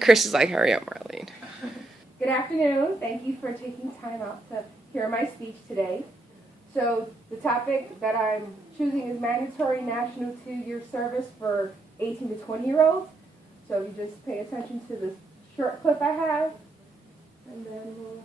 Chris is like, hurry up, Marlene. Good afternoon. Thank you for taking time out to hear my speech today. So the topic that I'm choosing is mandatory national 2-year service for 18 to 20-year-olds. So if you just pay attention to the short clip I have, and then we'll...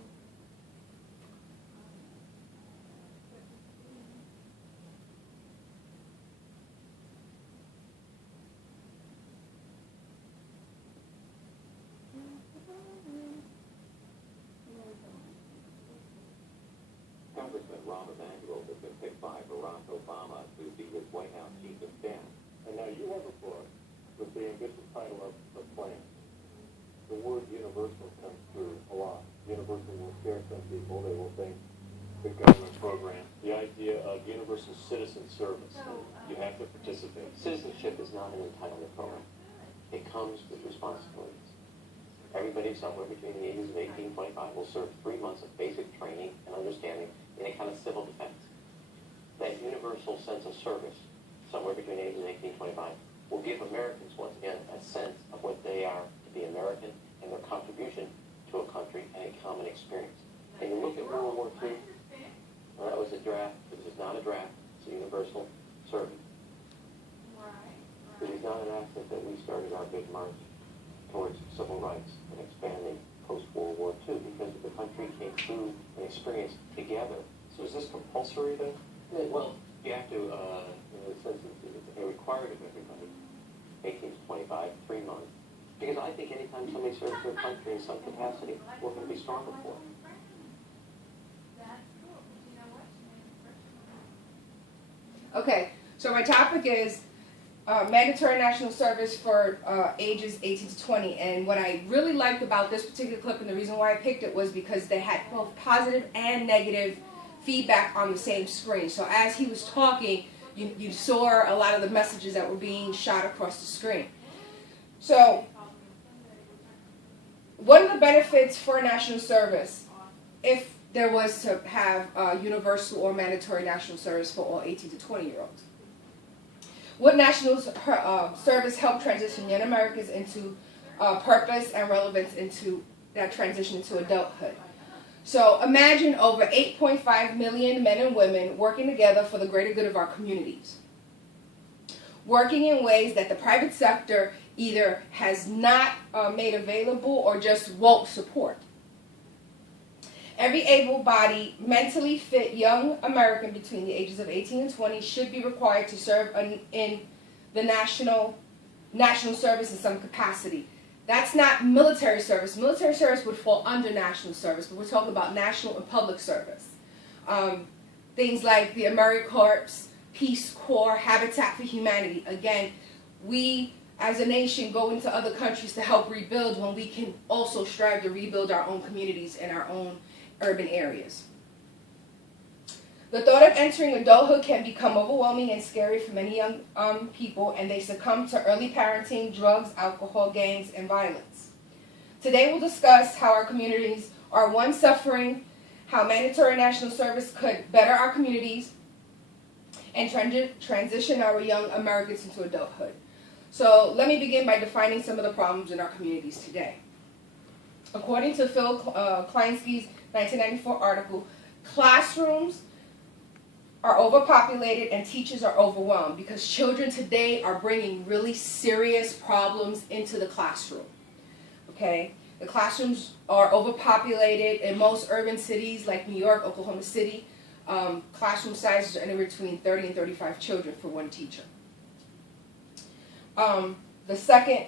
Congressman Rahm Emanuel has been picked by Barack Obama to be his White House chief of staff. And now you have a book with the ambitious title of The Plan. The word universal comes through a lot. Universal will scare some people. They will think the government program. The idea of universal citizen service. You have to participate. Citizenship is not an entitlement program. It comes with responsibilities. Everybody somewhere between the ages of 18 and 25 will serve 3 months of basic training and understanding in a kind of civil defense. That universal sense of service, somewhere between the ages of 18 and 25, will give Americans, once again, a sense of what they are to be American and their contribution to a country and a common experience. And you look at World War II, well, that was a draft. This is not a draft. It's a universal service. It is not an accident that we started our big march towards civil rights and expanding post-World War II, because the country came through an experience together. So is this compulsory then? Well, you have to, in the sense that it's a required of everybody, 18 to 25, 3 months. Because I think anytime somebody serves their country in some capacity, we're going to be stronger for it. Okay, so my topic is mandatory national service for ages 18 to 20. And what I really liked about this particular clip, and the reason why I picked it, was because they had both positive and negative feedback on the same screen. So as he was talking, you saw a lot of the messages that were being shot across the screen. So what are the benefits for national service if there was to have universal or mandatory national service for all 18 to 20-year-olds? Would national service help transition young Americans into purpose and relevance into that transition into adulthood? So imagine over 8.5 million men and women working together for the greater good of our communities, working in ways that the private sector either has not made available or just won't support. Every able-bodied, mentally fit young American between the ages of 18 and 20 should be required to serve in the national service in some capacity. That's not military service. Military service would fall under national service, but we're talking about national and public service. Things like the AmeriCorps, Peace Corps, Habitat for Humanity. Again, we as a nation go into other countries to help rebuild when we can also strive to rebuild our own communities and our own urban areas. The thought of entering adulthood can become overwhelming and scary for many young people, and they succumb to early parenting, drugs, alcohol, gangs, and violence. Today we'll discuss how our communities are, one, suffering, how mandatory national service could better our communities, and transition our young Americans into adulthood. So let me begin by defining some of the problems in our communities today. According to Phil Kleinsky's 1994 article, classrooms are overpopulated and teachers are overwhelmed because children today are bringing really serious problems into the classroom. Okay? The classrooms are overpopulated in most urban cities like New York, Oklahoma City. Classroom sizes are anywhere between 30 and 35 children for one teacher. The second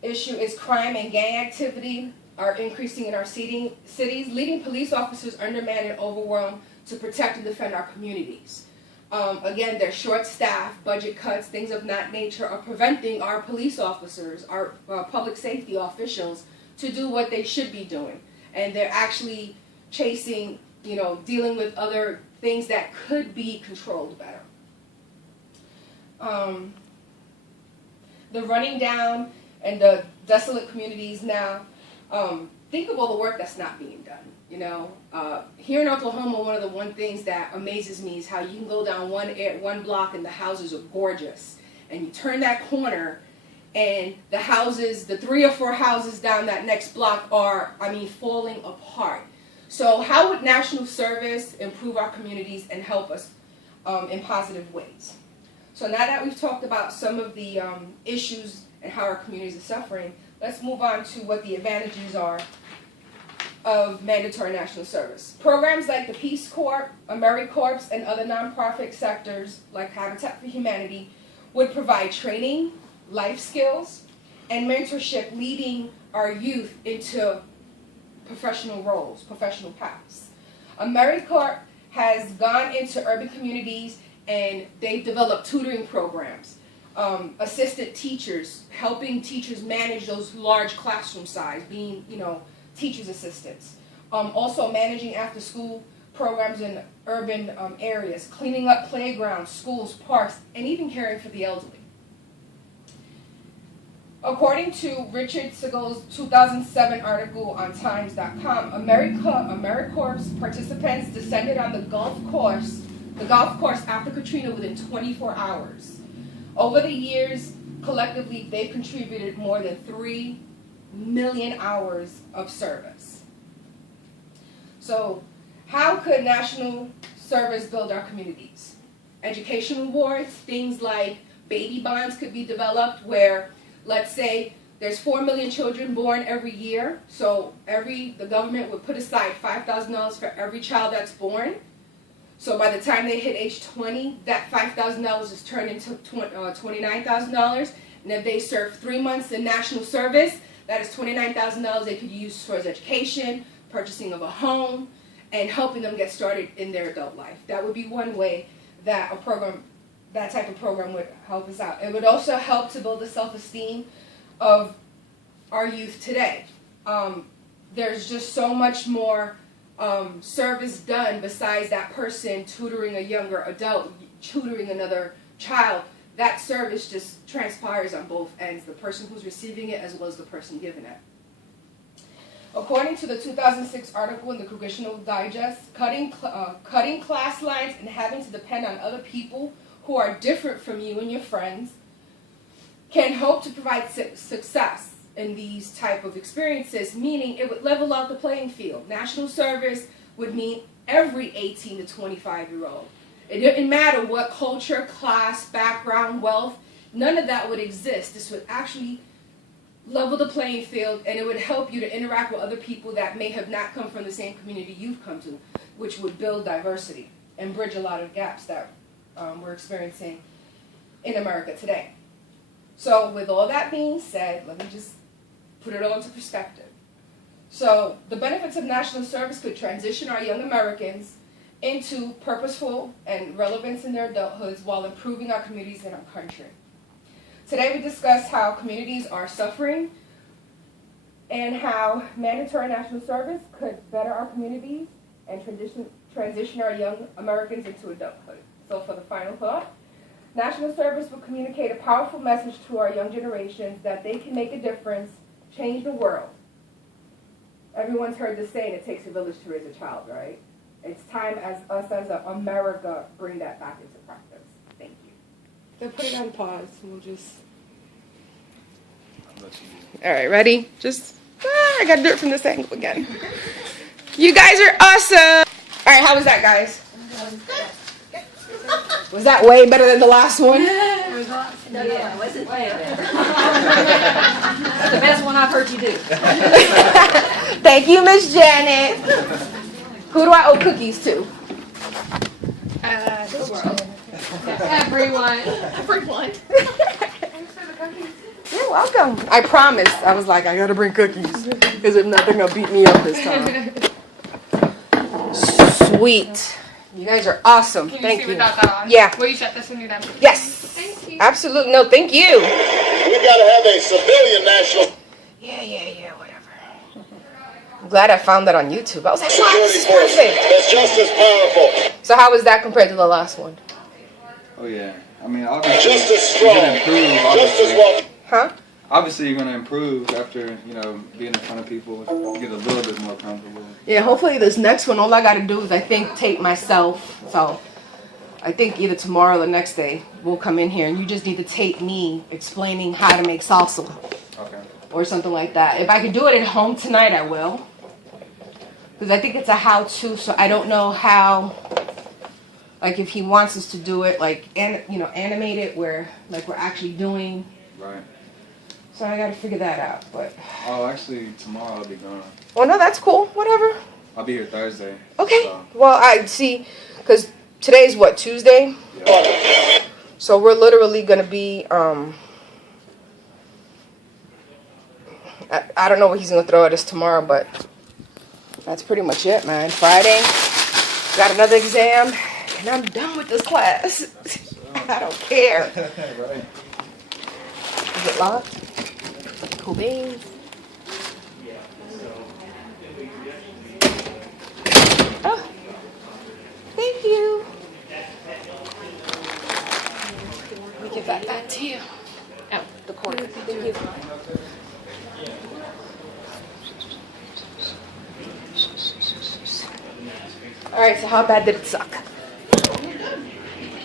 issue is crime and gang activity are increasing in our cities, leaving police officers undermanned and overwhelmed to protect and defend our communities. Again, they're short-staffed, budget cuts, things of that nature are preventing our police officers, our public safety officials, to do what they should be doing. And they're actually chasing, dealing with other things that could be controlled better. The running down and the desolate communities now, think of all the work that's not being done. Here in Oklahoma, one of the things that amazes me is how you can go down one block and the houses are gorgeous, and you turn that corner and the houses, the 3 or 4 houses down that next block are, falling apart. So how would national service improve our communities and help us in positive ways? So now that we've talked about some of the issues and how our communities are suffering, let's move on to what the advantages are of mandatory national service. Programs like the Peace Corps, AmeriCorps, and other nonprofit sectors like Habitat for Humanity would provide training, life skills, and mentorship, leading our youth into professional roles, professional paths. AmeriCorps has gone into urban communities and they've developed tutoring programs, assistant teachers, helping teachers manage those large classroom size, being, teachers' assistants. Also managing after-school programs in urban areas, cleaning up playgrounds, schools, parks, and even caring for the elderly. According to Richard Segal's 2007 article on Times.com, AmeriCorps participants descended on the golf course after Katrina within 24 hours. Over the years, collectively, they've contributed more than 3 million hours of service. So, how could national service build our communities? Education awards, things like baby bonds could be developed where, let's say, there's 4 million children born every year, so the government would put aside $5,000 for every child that's born. So by the time they hit age 20, that $5,000 is turned into $29,000. And if they serve 3 months in national service, that is $29,000 they could use towards education, purchasing of a home, and helping them get started in their adult life. That would be one way that that type of program would help us out. It would also help to build the self-esteem of our youth today. There's just so much more service done besides that person tutoring a younger adult, tutoring another child. That service just transpires on both ends, the person who's receiving it as well as the person giving it. According to the 2006 article in the Congressional Digest, cutting class lines and having to depend on other people who are different from you and your friends can help to provide success in these type of experiences, meaning it would level out the playing field. National service would mean every 18 to 25-year-old. It didn't matter what culture, class, background, wealth, none of that would exist. This would actually level the playing field, and it would help you to interact with other people that may have not come from the same community you've come to, which would build diversity and bridge a lot of gaps that we're experiencing in America today. So with all that being said, let me just put it all into perspective. So the benefits of national service could transition our young Americans into purposeful and relevance in their adulthoods while improving our communities and our country. Today we discussed how communities are suffering and how mandatory national service could better our communities and transition our young Americans into adulthood. So for the final thought, national service will communicate a powerful message to our young generations that they can make a difference, change the world. Everyone's heard the saying, it takes a village to raise a child, right? It's time as us as America bring that back into practice. Thank you. So put it on pause. We'll just. All right, ready? I gotta do it from this angle again. You guys are awesome. All right, how was that, guys? Was that way better than the last one? Yeah, it wasn't bad. That's the best one I've heard you do. Thank you, Miss Janet. Who do I owe cookies to? The world. Everyone. Everyone. You're welcome. I promise. I was like, I gotta bring cookies. Because if not, they're gonna beat me up this time. Sweet. You guys are awesome. Can you thank see you. without that on? Yeah. Will you shut this when you're done? Yes. Thank you. Absolutely. No, thank you. We gotta have a civilian national Yeah, whatever. I'm glad I found that on YouTube. I was like, wow, security this is force perfect. that's just as powerful, So how was that compared to the last one? Oh yeah, I mean obviously just as you're strong, gonna improve. just as Obviously, well. Huh? obviously you're gonna improve after being in front of people. You get a little bit more comfortable. Yeah, hopefully this next one, all I got to do is, I think, tape myself. So I think either tomorrow or the next day, we'll come in here and you just need to tape me explaining how to make salsa Okay. or something like that. If I can do it at home tonight, I will. Because I think it's a how-to, so I don't know how, like if he wants us to do it, like, animate it where, like, we're actually doing. Right. So I got to figure that out, but. Oh, actually, tomorrow I'll be gone. Well, no, that's cool. Whatever. I'll be here Thursday. Okay. So. Well, I see, because today's what, Tuesday? Yeah. So we're literally going to be, I don't know what he's going to throw at us tomorrow, but that's pretty much it, man. Friday, got another exam, and I'm done with this class. I don't care. Right. Is it locked? Cool beans. Oh, thank you. Let me give that back to you. Oh, the corner. Thank you. All right, so how bad did it suck?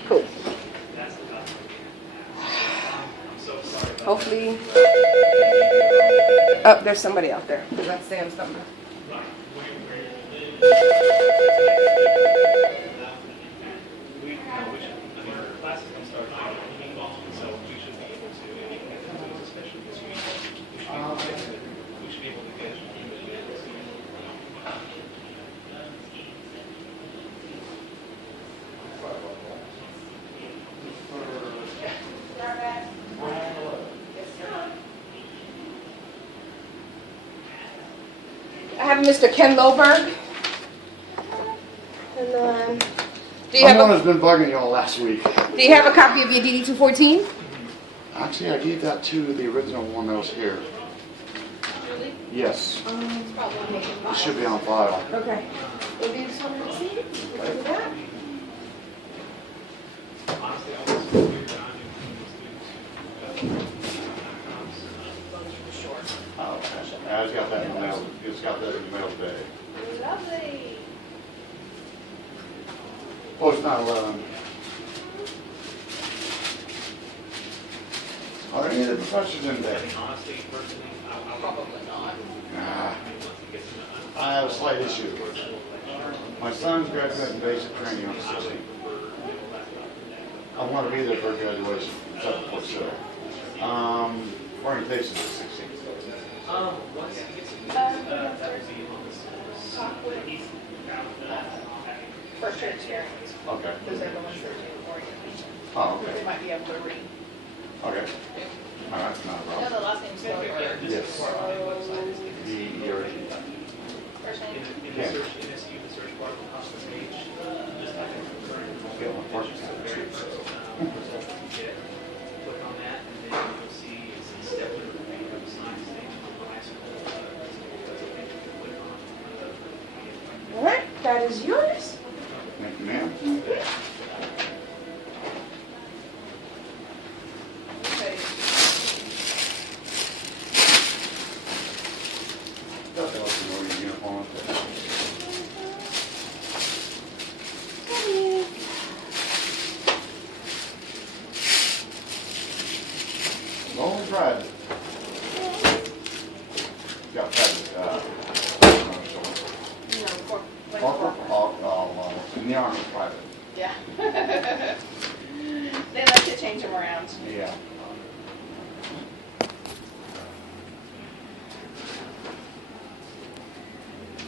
Cool. Hopefully. Oh, there's somebody out there. That's Sam's number. I have Mr. Ken Loberg. And then, do you Someone have has been bugging you all last week. do you have a copy of your DD-214? Actually, I gave that to the original one that was here. Yes. It should be on file. Okay. Well, do you just want to see it? We can do that. Oh, okay. I just got that in the mail. Just got that in the mail today. Lovely. Oh, it's not 11. Are any of the professors in there? Probably not. Nah. I have a slight issue. My son's graduating basic training on the 16th. I want to be there for graduation, except for sure. Orientation is the 16th. First year experience, Okay. because they're the ones that are doing orientation. Oh, They okay. might be able to read. Okay. All right, not a No, problem. the last name's spelled right. Yes. D-E-R-G. First name? Ken. Get my parking spot. All right, that is yours. Thank you, ma'am. Got that also in your uniform. Long ride. Got that, in the Army private. Yeah. They like to change them around. Yeah.